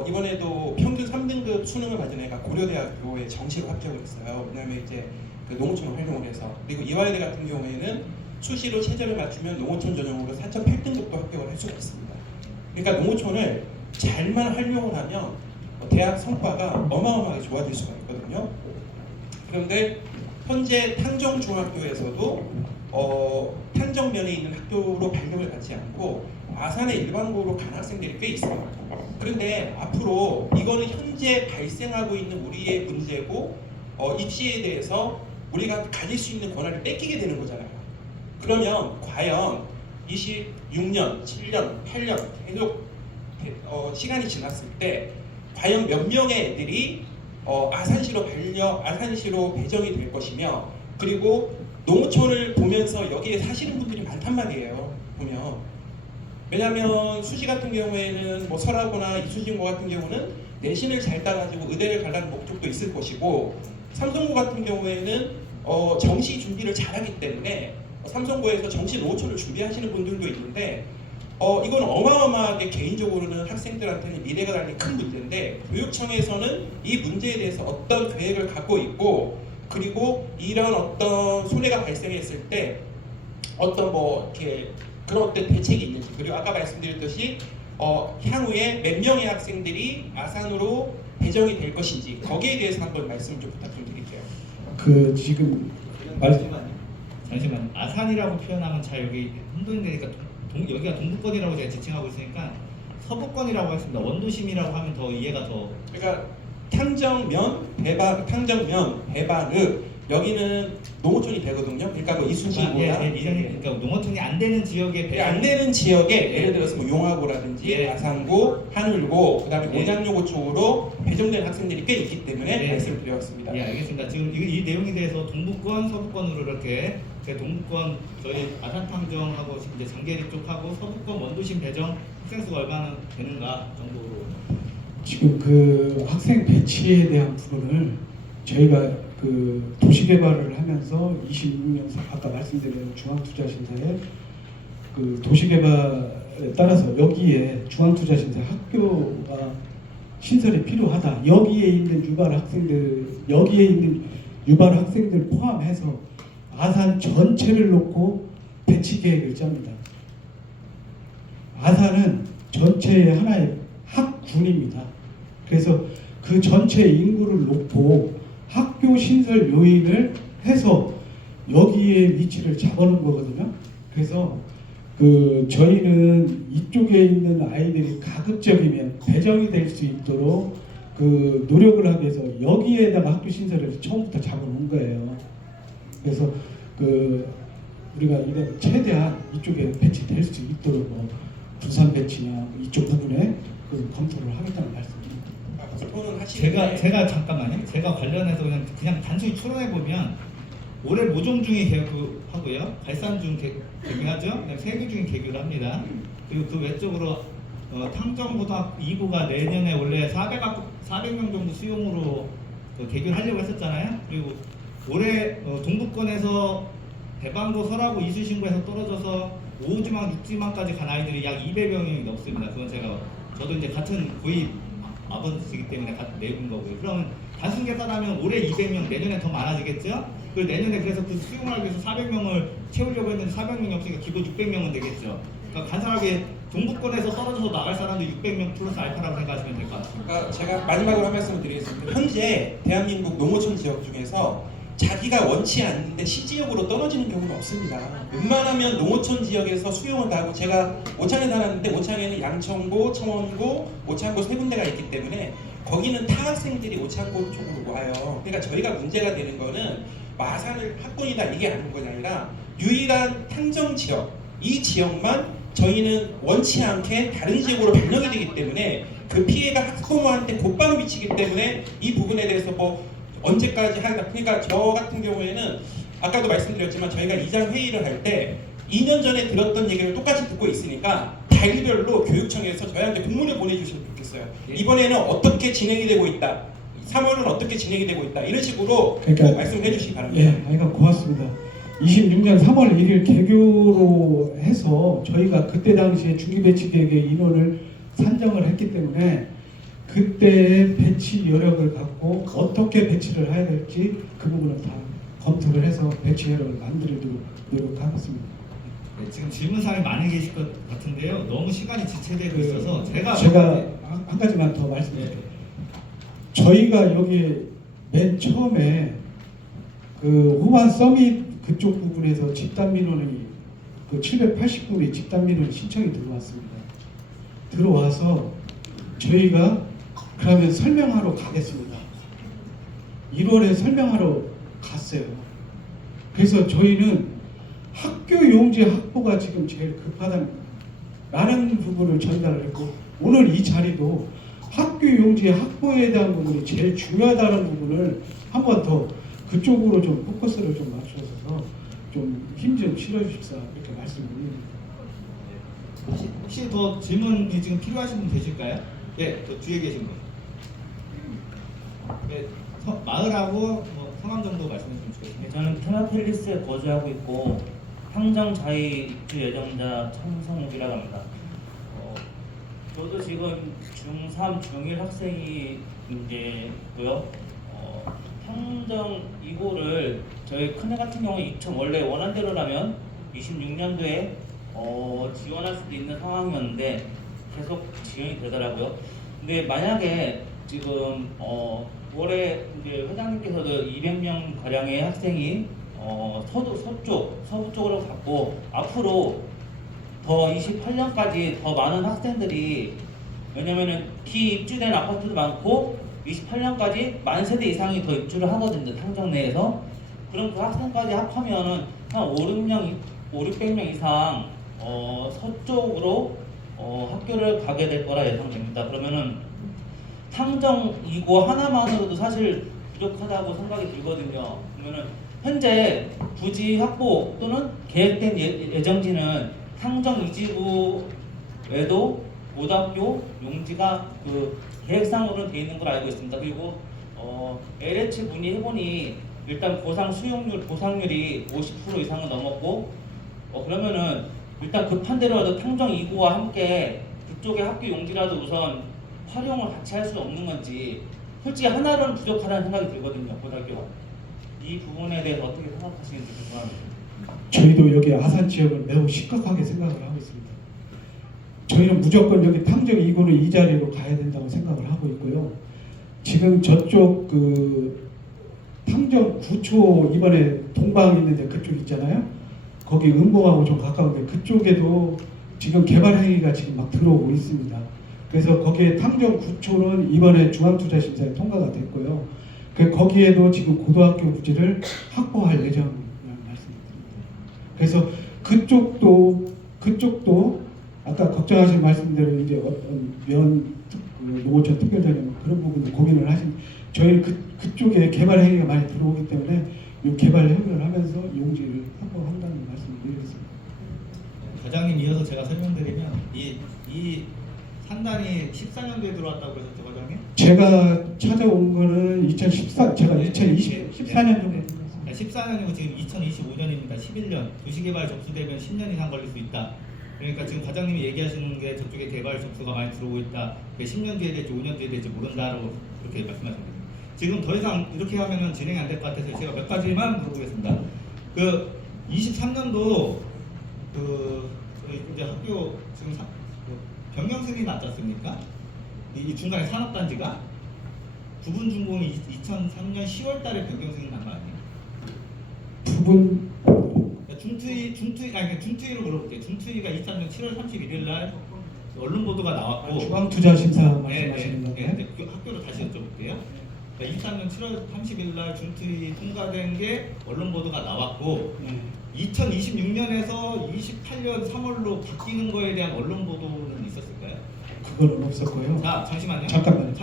이번에도 평균 3등급 수능을 받은 애가 고려대학교에 정시로 합격을 했어요. 왜냐하면 이제 그 농어촌을 활용을 해서, 그리고 이화여대 같은 경우에는 수시로 최저를 맞추면 농어촌 전형으로 4.8등급도 합격을 할 수가 있습니다. 그러니까 농어촌을 잘만 활용을 하면 대학 성과가 어마어마하게 좋아질 수가 있거든요. 그런데 현재 탕정중학교에서도 탕정면에 있는 학교로 발령을 받지 않고 아산의 일반고로 간 학생들이 꽤 있어요. 그런데 앞으로 이거는 현재 발생하고 있는 우리의 문제고 입시에 대해서 우리가 가질 수 있는 권한을 뺏기게 되는 거잖아요. 그러면 과연 26년, 7년, 8년 계속 시간이 지났을 때 과연 몇 명의 애들이 아산시로 배정이 될 것이며, 그리고 농어촌을 보면서 여기에 사시는 분들이 많단 말이에요. 보면 왜냐하면 수시 같은 경우에는 뭐 설하거나 이수진고 같은 경우는 내신을 잘 따가지고 의대를 가려는 목적도 있을 것이고, 삼성고 같은 경우에는 정시 준비를 잘하기 때문에 삼성고에서 정시 농어촌을 준비하시는 분들도 있는데 이건 어마어마하게 개인적으로는 학생들한테는 미래가 달린 큰 문제인데, 교육청에서는 이 문제에 대해서 어떤 계획을 갖고 있고, 그리고 이런 어떤 손해가 발생했을 때 어떤 뭐 이렇게 그런 어떤 대책이 있는지, 그리고 아까 말씀드렸듯이 향후에 몇 명의 학생들이 아산으로 배정이 될 것인지 거기에 대해서 한번 말씀 좀 부탁 좀 드릴게요. 그 지금 잠시만, 아산이라고 표현하면 잘 여기 혼돈되니까 여기가 동북권이라고 제가 지칭하고 있으니까 서북권이라고 하겠습니다. 원도심이라고 하면 더 이해가 더. 그러니까 탕정면, 배반읍 여기는 농어촌이 되거든요. 그러니까 뭐 이순신고나 그러니까 농어촌이 안 되는 지역에 안 되는 지역에 예를 들어서 뭐 용화고라든지 아산고, 하늘고, 그다음에 온양여고 쪽으로 배정된 학생들이 꽤 있기 때문에 말씀을 드렸습니다. 예, 알겠습니다. 지금 이 내용에 대해서 동북권, 서북권으로 이렇게 동북권 저희 아산탕정하고 이제 장계리 쪽하고 서북권 원도심 배정 학생 수가 얼마나 되는가 정도로. 지금 그 학생 배치에 대한 부분을 저희가 그 도시개발을 하면서 26년 아까 말씀드린 중앙투자신사의 그 도시개발에 따라서 여기에 중앙투자신사 학교가 신설이 필요하다. 여기에 있는 유발 학생들 포함해서 아산 전체를 놓고 배치 계획을 짭니다. 아산은 전체의 하나의 학군입니다. 그래서 그 전체 인구를 놓고 학교 신설 요인을 해서 여기에 위치를 잡아놓은 거거든요. 그래서 그 저희는 이쪽에 있는 아이들이 가급적이면 배정이 될 수 있도록 그 노력을 하기 위해서 여기에다가 학교 신설을 처음부터 잡아놓은 거예요. 그래서 그 우리가 이건 최대한 이쪽에 배치될 수 있도록 뭐 부산 배치나 이쪽 부분에 그 검토를 하겠다는 말씀입니다. 제가 잠깐만요. 제가 관련해서 그냥 단순히 추론해 보면 올해 모종중이 개교하고요, 갈산중 개교하죠. 그다음에 세교중이 개교를 합니다. 그리고 그 외적으로 탕정고등학교 2구가 내년에 원래 400명 정도 수용으로 개교를 하려고 했었잖아요. 그리고 올해 동북권에서 대방고, 설하고, 이수신고에서 떨어져서 5지망, 6지망까지 간 아이들이 약 200명이 넘습니다. 그건 저도 이제 같은 고입 아버지이기 때문에 내본 거고요. 그러면 단순 계산하면 올해 200명, 내년에 더 많아지겠죠? 그리고 내년에 그래서 그 수용을 하기 위해서 400명을 채우려고 했는데 400명이 없으니까 기본 600명은 되겠죠. 그러니까 간단하게 동북권에서 떨어져서 나갈 사람도 600명 플러스 알파라고 생각하시면 될 것 같습니다. 그러니까 제가 마지막으로 한 말씀을 드리겠습니다. 현재 대한민국 농어촌 지역 중에서 자기가 원치 않는데 시지역으로 떨어지는 경우는 없습니다. 웬만하면 농어촌 지역에서 수용을 다 하고, 제가 오창에 살았는데 오창에는 양천고, 청원고, 오창고 세 군데가 있기 때문에 거기는 타 학생들이 오창고 쪽으로 와요. 그러니까 저희가 문제가 되는 거는 마산을 학군이다 이게 아닌 것이 아니라 유일한 탕정 지역, 이 지역만 저희는 원치 않게 다른 지역으로 변경이 되기 때문에 그 피해가 학부모한테 곧바로 미치기 때문에 이 부분에 대해서 뭐 언제까지 하겠다. 그러니까 저 같은 경우에는 아까도 말씀드렸지만 저희가 이장 회의를 할 때 2년 전에 들었던 얘기를 똑같이 듣고 있으니까 달별로 교육청에서 저희한테 공문을 보내주시면 좋겠어요. 이번에는 어떻게 진행이 되고 있다. 3월은 어떻게 진행이 되고 있다. 이런 식으로 꼭 말씀해 주시기 바랍니다. 예, 아이가 고맙습니다. 26년 3월 1일 개교로 해서 저희가 그때 당시에 중기배치 계획의 인원을 산정을 했기 때문에 그때의 배치 여력을 갖고 어떻게 배치를 해야 될지 그 부분은 다 검토를 해서 배치회를 만들도록 노력하겠습니다. 네, 지금 질문사항이 많이 계실 것 같은데요. 너무 시간이 지체되고 있어서 제가 한 가지만 더 말씀드릴게요. 저희가 여기 맨 처음에 그 호반 서밋 그쪽 부분에서 집단 민원이 그 780분의 집단 민원 신청이 들어왔습니다. 들어와서 저희가 그러면 설명하러 가겠습니다. 1월에 설명하러 갔어요. 그래서 저희는 학교 용지 확보가 지금 제일 급하다는 부분을 전달을 했고, 오늘 이 자리도 학교 용지 확보에 대한 부분이 제일 중요하다는 부분을 한 번 더 그쪽으로 좀 포커스를 좀 맞춰서 좀 힘 좀 실어주십사 이렇게 말씀을 드립니다. 혹시 더 질문이 지금 필요하신 분 계실까요? 네, 저 뒤에 계신 분. 네, 마을하고 뭐 성함 정도 말씀해 주시면 좋겠습니다. 네, 저는 테라펠리스에 거주하고 있고 항정 자이 입주 예정자 청성욱이라고 합니다. 저도 지금 중3, 중1 학생이 이제고요. 항정 2호를 저희 큰애 같은 경우 원래 원안대로라면 26년도에 지원할 수도 있는 상황이었는데 계속 지연이 되더라고요. 근데 만약에 지금 올해 이제 회장님께서도 200명 가량의 학생이 서부 쪽으로 갔고 앞으로 더 28년까지 더 많은 학생들이, 왜냐면은 기입주된 아파트도 많고 28년까지 만 세대 이상이 더 입주를 하거든요, 항정 내에서. 그럼 그 학생까지 합하면은 한 500명 이상 서쪽으로 학교를 가게 될 거라 예상됩니다. 그러면은 탕정 2고 하나만으로도 사실 부족하다고 생각이 들거든요. 그러면은 현재 부지 확보 또는 계획된 예정지는 탕정 2지구 외에도 고등학교 용지가 그 계획상으로는 돼 있는 걸 알고 있습니다. 그리고 LH 문의해보니 일단 보상률이 50% 이상은 넘었고, 그러면은 일단 급한 대로라도 탕정 2구와 함께 그쪽의 학교 용지라도 우선 활용을 같이 할 수 없는 건지, 솔직히 하나로는 부족하다는 생각이 들거든요, 고등학교가. 이 부분에 대해서 어떻게 생각하시는지 궁금합니다. 저희도 여기 아산 지역을 매우 심각하게 생각을 하고 있습니다. 저희는 무조건 여기 탕정 2구는 이 자리로 가야 된다고 생각을 하고 있고요. 지금 저쪽 그 탕정 9초 이번에 동방 있는데 그쪽 있잖아요. 거기 은봉하고 좀 가까운데 그쪽에도 지금 개발 행위가 지금 막 들어오고 있습니다. 그래서 거기에 탕정 9초는 이번에 중앙투자심사에 통과가 됐고요. 거기에도 지금 고등학교 부지를 확보할 예정이라는 말씀드립니다. 그래서 그쪽도 아까 걱정하신 말씀대로 이제 어떤 노고천 특별전형 그런 부분을 고민을 하신, 저희는 그쪽에 개발 행위가 많이 들어오기 때문에 이 개발 협의를 하면서 용지를 확보한다는 말씀을 드리겠습니다. 과장님 이어서 제가 설명드리면 이 산단이 14년도에 들어왔다고 그러셨죠, 과장님? 제가 찾아온 거는 2014년 정도. 14년이고 지금 2025년입니다. 11년. 도시개발 접수되면 10년 이상 걸릴 수 있다. 그러니까 지금 과장님이 얘기하시는 게 저쪽에 개발 접수가 많이 들어오고 있다. 10년 뒤에 될지 5년 뒤에 될지 모른다라고 그렇게 말씀하십니다. 지금 더 이상 이렇게 하면 진행이 안 될 것 같아서 제가 몇 가지만 물어보겠습니다. 그 23년도 그 저희 이제 학교 지금 변경 승인이 났지 않습니까? 이 중간에 산업단지가 부분중공이 2003년 10월달에 변경 승인 난 거 아니에요? 부분 중투위로 물어볼게요. 중투위가 23년 7월 31일 날 언론 보도가 나왔고, 중앙투자심사 네, 말씀하시는 건가요? 네, 그 학교로 다시 여쭤볼게요. 23년 7월 30일 날 중투위 통과된 게 언론 보도가 나왔고, 2026년에서 28년 3월로 바뀌는 거에 대한 언론 보도는 있었을까요? 그거는 없었고요. 자, 잠시만요. 잠깐만요. 네,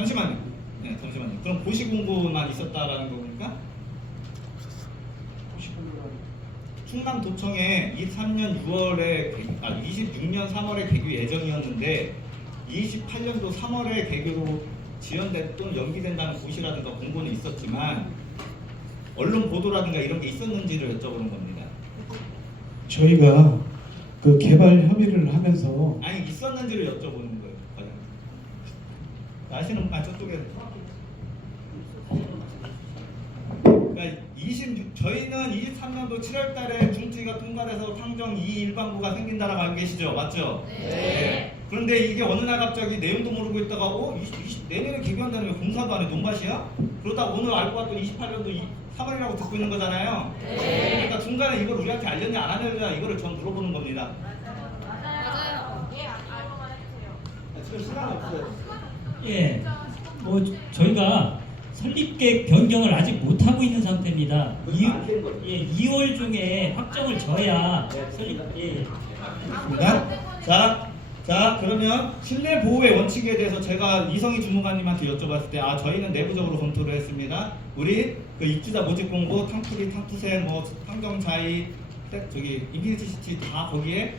잠시만요. 그럼 고시 공고만 있었다라는 겁니까? 충남도청에 23년 26년 3월에 개교 예정이었는데 28년도 3월에 개교로 지연된 또는 연기된다는 고시라든가 공고는 있었지만 언론 보도라든가 이런 게 있었는지를 여쭤보는 겁니다. 저희가 그 개발 협의를 하면서 아니 있었는지를 여쭤보는 거예요. 아시는 저쪽에 그러니까 저희는 23년도 7월달에 중투위가 통과돼서 탕정 2일반부가 생긴다라고 알고 계시죠? 맞죠? 네. 그런데 이게 어느 날 갑자기 내용도 모르고 있다가 내년에 개교한다는 왜 공사도 안 해? 논밭이야? 그러다 오늘 알고 봤더니 28년도 3월이라고 듣고 있는 거잖아요. 그러니까 중간에 이걸 우리한테 알렸냐 안 알렸냐 이거를 전 물어보는 겁니다. 지금 시간 없어요. 예, 뭐 저희가 설립계획 변경을 아직 못 하고 있는 상태입니다. 안된 거죠. 2월 중에 확정을 져야 설립. 예. 있습니다. 자 그러면 실내 보호의 원칙에 대해서 제가 이성희 주무관님한테 여쭤봤을 때 저희는 내부적으로 검토를 했습니다. 우리 그 입주자 모집 공고, 탕풀이, 탕투세, 뭐 탕정자이, 저기 인피니티 시티 다 거기에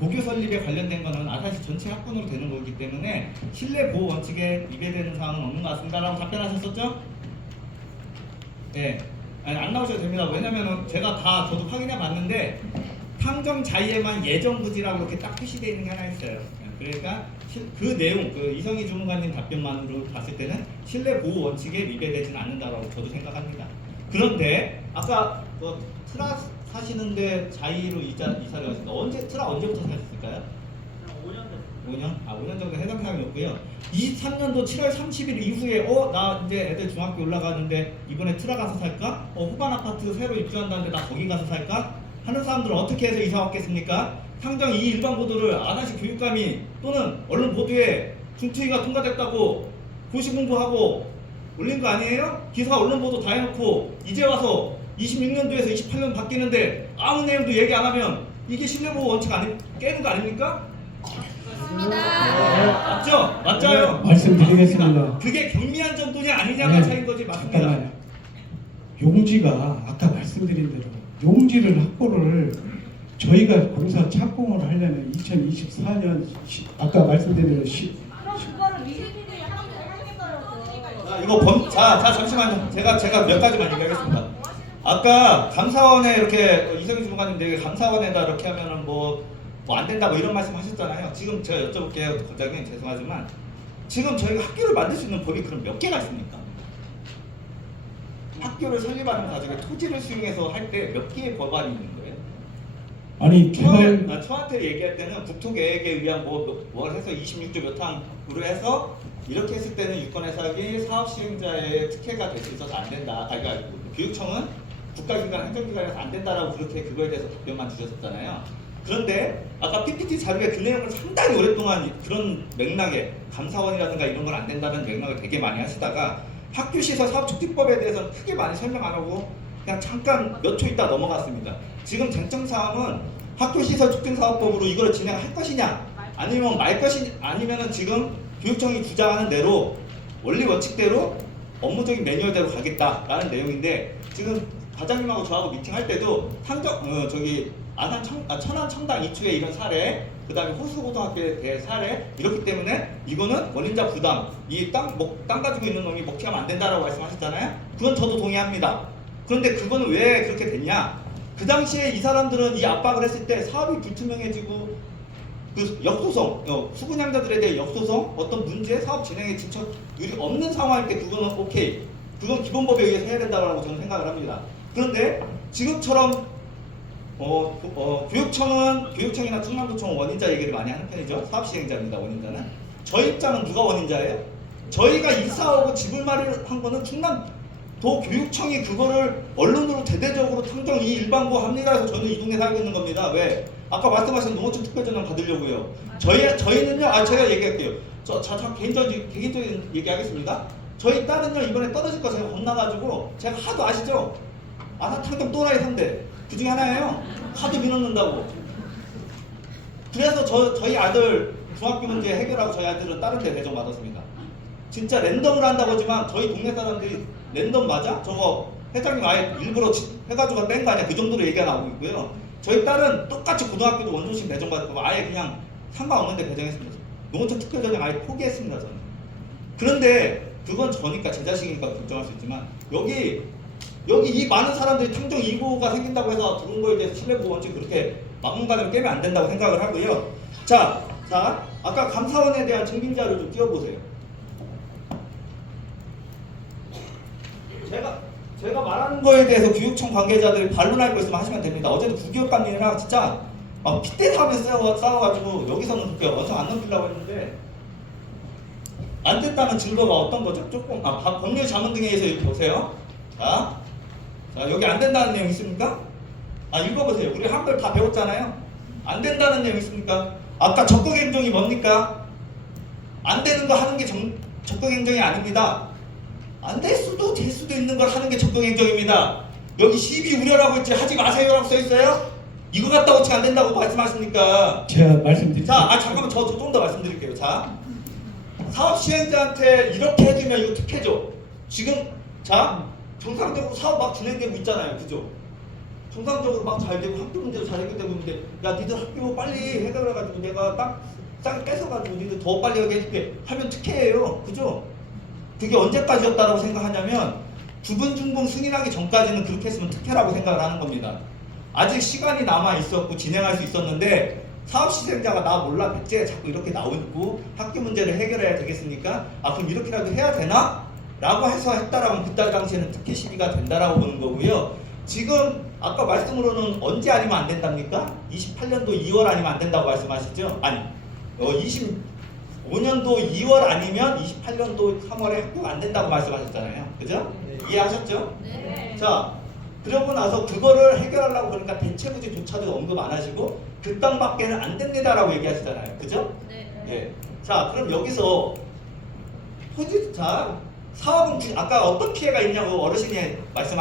고교 설립에 관련된 거는 아사히 전체 학군으로 되는 거기 때문에 실내 보호 원칙에 위배되는 사항은 없는 것 같습니다라고 답변하셨었죠? 네. 아니, 안 나오셔도 됩니다. 왜냐면은 제가 저도 확인해 봤는데 탕정 자이에만 예정 부지라고 이렇게 딱 표시되어 있는 게 하나 있어요. 그러니까 그 내용, 그 이성희 주무관님 답변만으로 봤을 때는 실내 보호 원칙에 위배되지는 않는다라고 저도 생각합니다. 그런데 아까 트라 사시는데 자이로 이사를 하셨다. 트라 언제부터 사셨을까요? 5년? 5년 정도 해당 사항이 없고요. 23년도 7월 30일 이후에 나 이제 애들 중학교 올라가는데 이번에 트라 가서 살까? 후반 아파트 새로 입주한다는데 나 거기 가서 살까? 하는 사람들은 어떻게 해서 이사 왔겠습니까? 탕정 2 일반 보도를 아사히 교육감이 또는 언론 보도에 중투위가 통과됐다고 고시 공부하고 올린 거 아니에요? 기사 언론 보도 다 해놓고 이제 와서 26년도에서 28년 바뀌는데 아무 내용도 얘기 안 하면 이게 신뢰보호 원칙 깨는 거 아닙니까? 맞죠? 맞아요. 말씀드리겠습니다. 그게 경미한 정도냐 아니냐가 차이인 거지. 맞습니다. 잠깐만요. 용지가 아까 말씀드린 대로 용지를 확보를 저희가 공사 착공을 하려면 2024년 아까 말씀드린 대로 이거 잠시만요. 제가 몇 가지만 얘기하겠습니다. 아까 감사원에 이렇게 이성희 주무관님 되게 감사원에다 이렇게 하면은 뭐 안 된다 뭐 이런 말씀 하셨잖아요. 지금 제가 여쭤볼게요. 과장님 죄송하지만 지금 저희가 학교를 만들 수 있는 법이 그럼 몇 개가 있습니까? 학교를 설립하는 과정에 토지를 수용해서 할 때 몇 개의 법안이 있는 거예요? 아니 저한테 얘기할 때는 국토계획에 의한 뭘 해서 26조 몇 항으로 해서 이렇게 했을 때는 유권해석이 사업시행자의 특혜가 될 수 있어서 안 된다. 그러니까 교육청은 국가기관, 행정기관에서 안 된다라고 그렇게 그거에 대해서 답변만 주셨었잖아요. 그런데 아까 PPT 자료에 그 내용을 상당히 오랫동안 그런 맥락에 감사원이라든가 이런 건 안 된다는 맥락을 되게 많이 하시다가 학교시설 사업촉진법에 대해서는 크게 많이 설명 안 하고 그냥 잠깐 몇 초 있다 넘어갔습니다. 지금 쟁점사항은 학교시설 촉진사업법으로 이걸 진행할 것이냐 아니면 말 것이냐 아니면은 지금 교육청이 주장하는 대로 원리 원칙대로 업무적인 매뉴얼대로 가겠다라는 내용인데 지금 과장님하고 저하고 미팅할 때도 천안 청당 이추의 이런 사례, 그 다음에 호수고등학교에 대해 사례 이렇기 때문에 이거는 원인자 부담, 이 땅 가지고 있는 놈이 먹튀하면 안 된다라고 말씀하셨잖아요. 그건 저도 동의합니다. 그런데 그거는 왜 그렇게 됐냐? 그 당시에 이 사람들은 이 압박을 했을 때 사업이 불투명해지고 그 역소송, 수분양자들에 대해 역소송, 어떤 문제, 사업 진행에 진척이 없는 상황일 때 그거는 오케이. 그건 기본법에 의해서 해야 된다고 저는 생각을 합니다. 그런데 지금처럼 교육청이나 충남도청은 원인자 얘기를 많이 하는 편이죠. 사업시행자입니다. 원인자는. 저희 입장은 누가 원인자예요? 저희가 이사하고 집을 마련한 거는 충남도 교육청이 그거를 언론으로 대대적으로 탕정 2 일반부 합니다 해서 저는 이 동네 살고 있는 겁니다. 왜? 아까 말씀하신 농어촌 특별전형 받으려고요. 저희는요, 제가 얘기할게요. 개인적인 얘기하겠습니다. 저희 딸은요, 이번에 떨어질 거 제가 겁나가지고, 제가 하도 아시죠? 탕정 또라이 3대. 그 중에 하나예요. 하도 밀어넣는다고. 그래서 저희 아들 중학교 문제 해결하고 저희 아들은 다른 데 배정 받았습니다. 진짜 랜덤으로 한다고 하지만 저희 동네 사람들이 랜덤 맞아? 저거 회장님 아예 일부러 해가지고 뺀 거 아니야? 그 정도로 얘기가 나오고 있고요. 저희 딸은 똑같이 고등학교도 원조식 배정 받고 아예 그냥 상관없는데 배정했습니다. 농어촌 특별전형 아예 포기했습니다. 저는. 그런데 그건 저니까 제 자식이니까 걱정할 수 있지만 여기 이 많은 사람들이 탕정 2호가 생긴다고 해서 들어온 거에 대해서 신뢰보호 원칙 그렇게 막문관을 깨면 안 된다고 생각을 하고요. 자, 아까 감사원에 대한 증빙자를 좀 띄워보세요. 제가 말하는 거에 대해서 교육청 관계자들이 반론할 거 있으면 하시면 됩니다. 어제도 부교육감님이랑 진짜 막 핏대하면서 싸워가지고 여기서는 그렇게 원성 안 넘기려고 했는데 안 됐다는 증거가 어떤 거죠? 조금 법률 자문 등에 의해서 이렇게 보세요. 자, 여기 안 된다는 내용 있습니까? 읽어보세요. 우리 한글 다 배웠잖아요. 안 된다는 내용 있습니까? 아까 적극행정이 뭡니까? 안 되는 거 하는 게 적극행정이 아닙니다. 안 될 수도 될 수도 있는 걸 하는 게 적극행정입니다. 여기 시비 우려라고 했지 하지 마세요라고 써 있어요? 이거 갖다고 어떻게 안 된다고 말씀하십니까? 제가 말씀드릴게요. 자, 잠깐만 저 좀 더 말씀드릴게요. 자, 사업 시행자한테 이렇게 해주면 이거 특혜죠. 지금 자 정상적으로 사업 막 진행되고 있잖아요, 그죠? 정상적으로 막 잘 되고 학교 문제도 잘 해결되고 있는데 야 니들 학교 빨리 해결해가지고 내가 딱 싸게 뺏어가지고 니들 더 빨리 여기 해줄게 하면 특혜예요, 그죠? 그게 언제까지였다라고 생각하냐면 부분 중공 승인하기 전까지는 그렇게 했으면 특혜라고 생각을 하는 겁니다. 아직 시간이 남아 있었고 진행할 수 있었는데 사업 시행자가 나 몰라 백제 자꾸 이렇게 나오고 학교 문제를 해결해야 되겠습니까? 그럼 이렇게라도 해야 되나? 라고 해서 했다라면 그때 당시에는 특혜 시비가 된다라고 보는 거고요. 지금 아까 말씀으로는 언제 아니면 안 된답니까? 28년도 2월 아니면 안 된다고 말씀하시죠? 아니 25년도 2월 아니면 28년도 3월에 학교가 안 된다고 말씀하셨잖아요. 그죠? 이해하셨죠? 네. 자, 그러고 나서 그거를 해결하려고 그러니까 대체부지조차도 언급 안 하시고 그 땅밖에는 안 됩니다라고 얘기하시잖아요. 그죠? 네. 예. 자, 그럼 여기서 사업은 아까 어떤 피해가 있냐고 어르신이 말씀